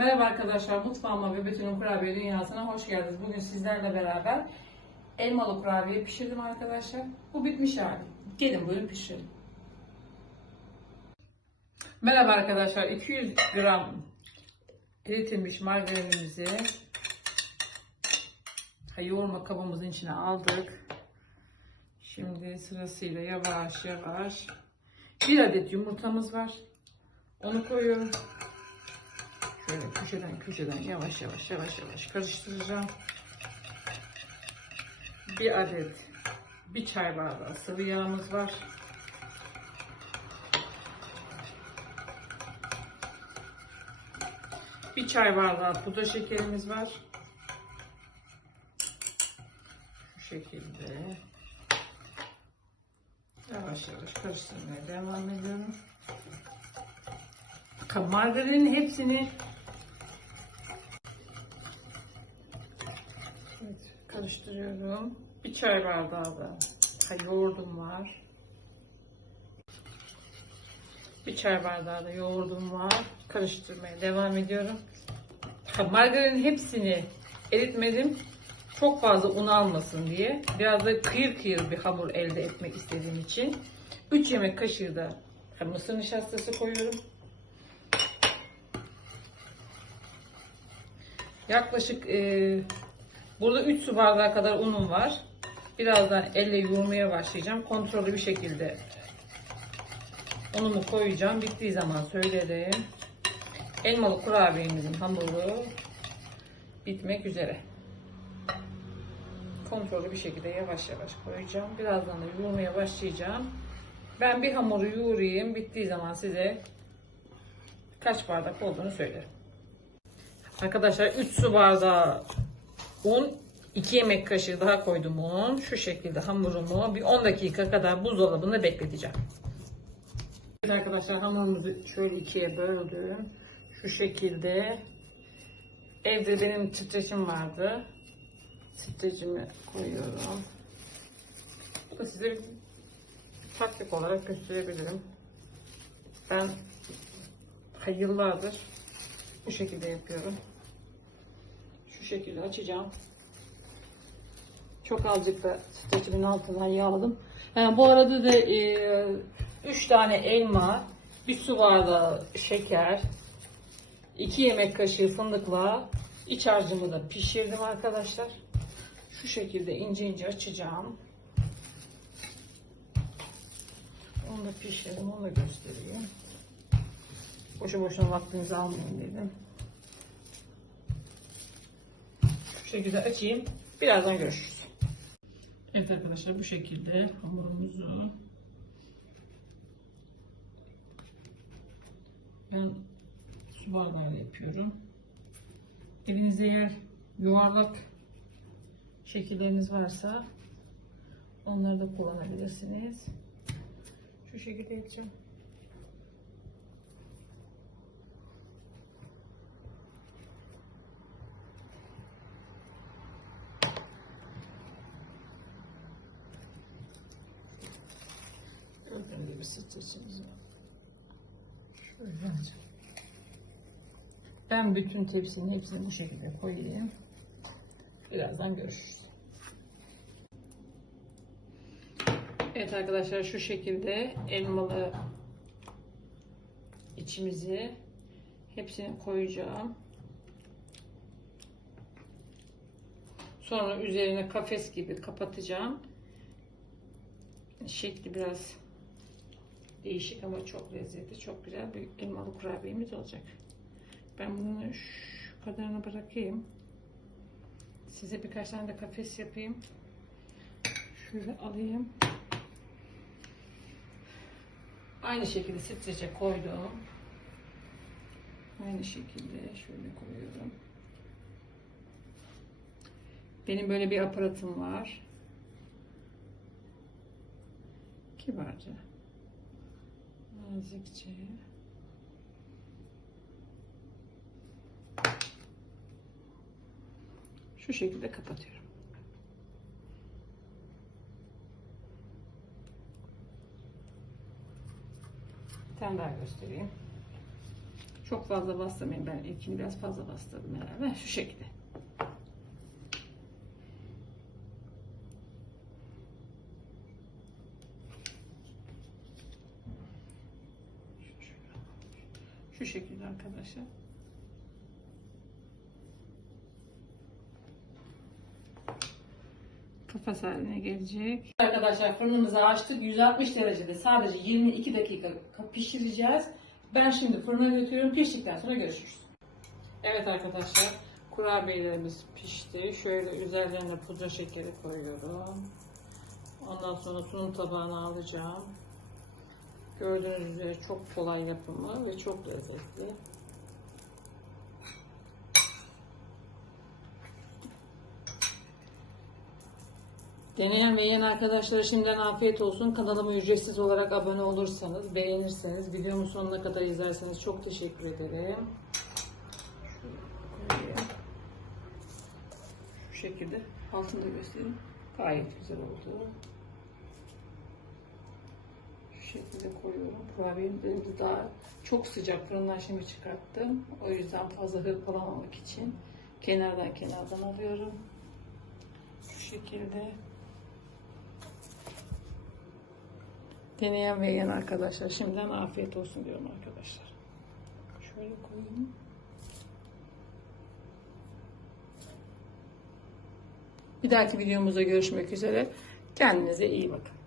Merhaba arkadaşlar, mutfağıma ve Betül'ün kurabiye dünyasına hoş geldiniz. Bugün sizlerle beraber elmalı kurabiye pişirdim arkadaşlar. Bu bitmiş hali. Gelin buyurun pişirelim. Merhaba arkadaşlar, 200 gram eritilmiş margarinimizi yoğurma kabımızın içine aldık. Şimdi sırasıyla yavaş yavaş bir adet yumurtamız var. Onu koyuyorum. Şöyle köşeden köşeden yavaş yavaş yavaş yavaş karıştıracağım. Bir adet bir çay bardağı sıvı yağımız var. Bir çay bardağı pudra şekerimiz var. Şu şekilde yavaş yavaş karıştırmaya devam ediyorum. Margarinin hepsini evet, karıştırıyorum. Bir çay bardağı da ha, yoğurdum var. Bir çay bardağı da yoğurdum var. Karıştırmaya devam ediyorum. Ha, margarinin hepsini eritmedim. Çok fazla un almasın diye. Biraz da kıyır kıyır bir hamur elde etmek istediğim için. 3 yemek kaşığı da mısır nişastası koyuyorum. Yaklaşık e, burada 3 su bardağı kadar unum var. Birazdan elle yoğurmaya başlayacağım. Kontrollü bir şekilde unumu koyacağım. Bittiği zaman söylerim. Elmalı kurabiyemizin hamuru bitmek üzere. Kontrollü bir şekilde yavaş yavaş koyacağım. Birazdan da yoğurmaya başlayacağım. Ben bir hamuru yoğurayım. Bittiği zaman size kaç bardak olduğunu söylerim. Arkadaşlar 3 su bardağı un, 2 yemek kaşığı daha koydum un. Şu şekilde hamurumu bir 10 dakika kadar buzdolabında bekleteceğim. Evet arkadaşlar hamurumuzu şöyle ikiye böldüm. Şu şekilde evde benim titreçim vardı. Titrecimi koyuyorum. Bu da size taktik olarak gösterebilirim. Ben yıllardır bu şekilde yapıyorum. Şekilde açacağım. Çok azıcık da streçimin altından yağladım. Yani bu arada da 3 tane elma, bir su bardağı şeker, 2 yemek kaşığı fındıkla iç harcımı da pişirdim arkadaşlar. Şu şekilde ince ince açacağım. Onu da pişirdim, onu da göstereyim. Boşu boşuna vaktinizi almayın dedim. Şu şekilde açayım. Birazdan görüşürüz. Evet arkadaşlar bu şekilde hamurumuzu ben su bardağıyla yapıyorum. Evinizde eğer yuvarlak şekilleriniz varsa onları da kullanabilirsiniz. Şu şekilde yapacağım. Alacağım. Ben bütün tepsinin hepsini bu şekilde koyayım. Birazdan görüşürüz. Evet arkadaşlar şu şekilde elmalı içimizi hepsini koyacağım. Sonra üzerine kafes gibi kapatacağım. Şekli biraz değişik ama çok lezzetli, çok güzel bir elmalı kurabiyemiz olacak. Ben bunu şu kadarını bırakayım. Size birkaç tane de kafes yapayım. Şöyle alayım. Aynı şekilde streçe koydum. Aynı şekilde şöyle koyuyorum. Benim böyle bir aparatım var. Kibarca. Nazikçe. Şu şekilde kapatıyorum. Bir tane daha göstereyim. Çok fazla bastırmayın. Ben ilkini biraz fazla bastırdım herhalde. Şu şekilde. Şu şekilde arkadaşlar. Kafas haline gelecek. Arkadaşlar fırınımızı açtık. 160 derecede sadece 22 dakika pişireceğiz. Ben şimdi fırına götürüyorum. Piştikten sonra görüşürüz. Evet arkadaşlar. Kurabiyelerimiz pişti. Şöyle üzerlerine pudra şekeri koyuyorum. Ondan sonra sunum tabağına alacağım. Gördüğünüz üzere çok kolay yapımı ve çok lezzetli. Deneyen ve yiyen arkadaşlara şimdiden afiyet olsun. Kanalıma ücretsiz olarak abone olursanız, beğenirseniz, videomu sonuna kadar izlerseniz çok teşekkür ederim. Şu şekilde altını da göstereyim. Gayet güzel oldu. Şekilde koyuyorum. Kurabiyeleri de daha çok sıcak fırından şimdi çıkarttım. O yüzden fazla hırpalamamak için kenardan kenardan alıyorum. Şu şekilde. Deneyen ve yiyen arkadaşlar şimdiden afiyet olsun diyorum arkadaşlar. Şöyle koyayım. Bir dahaki videomuzda görüşmek üzere. Kendinize iyi bakın.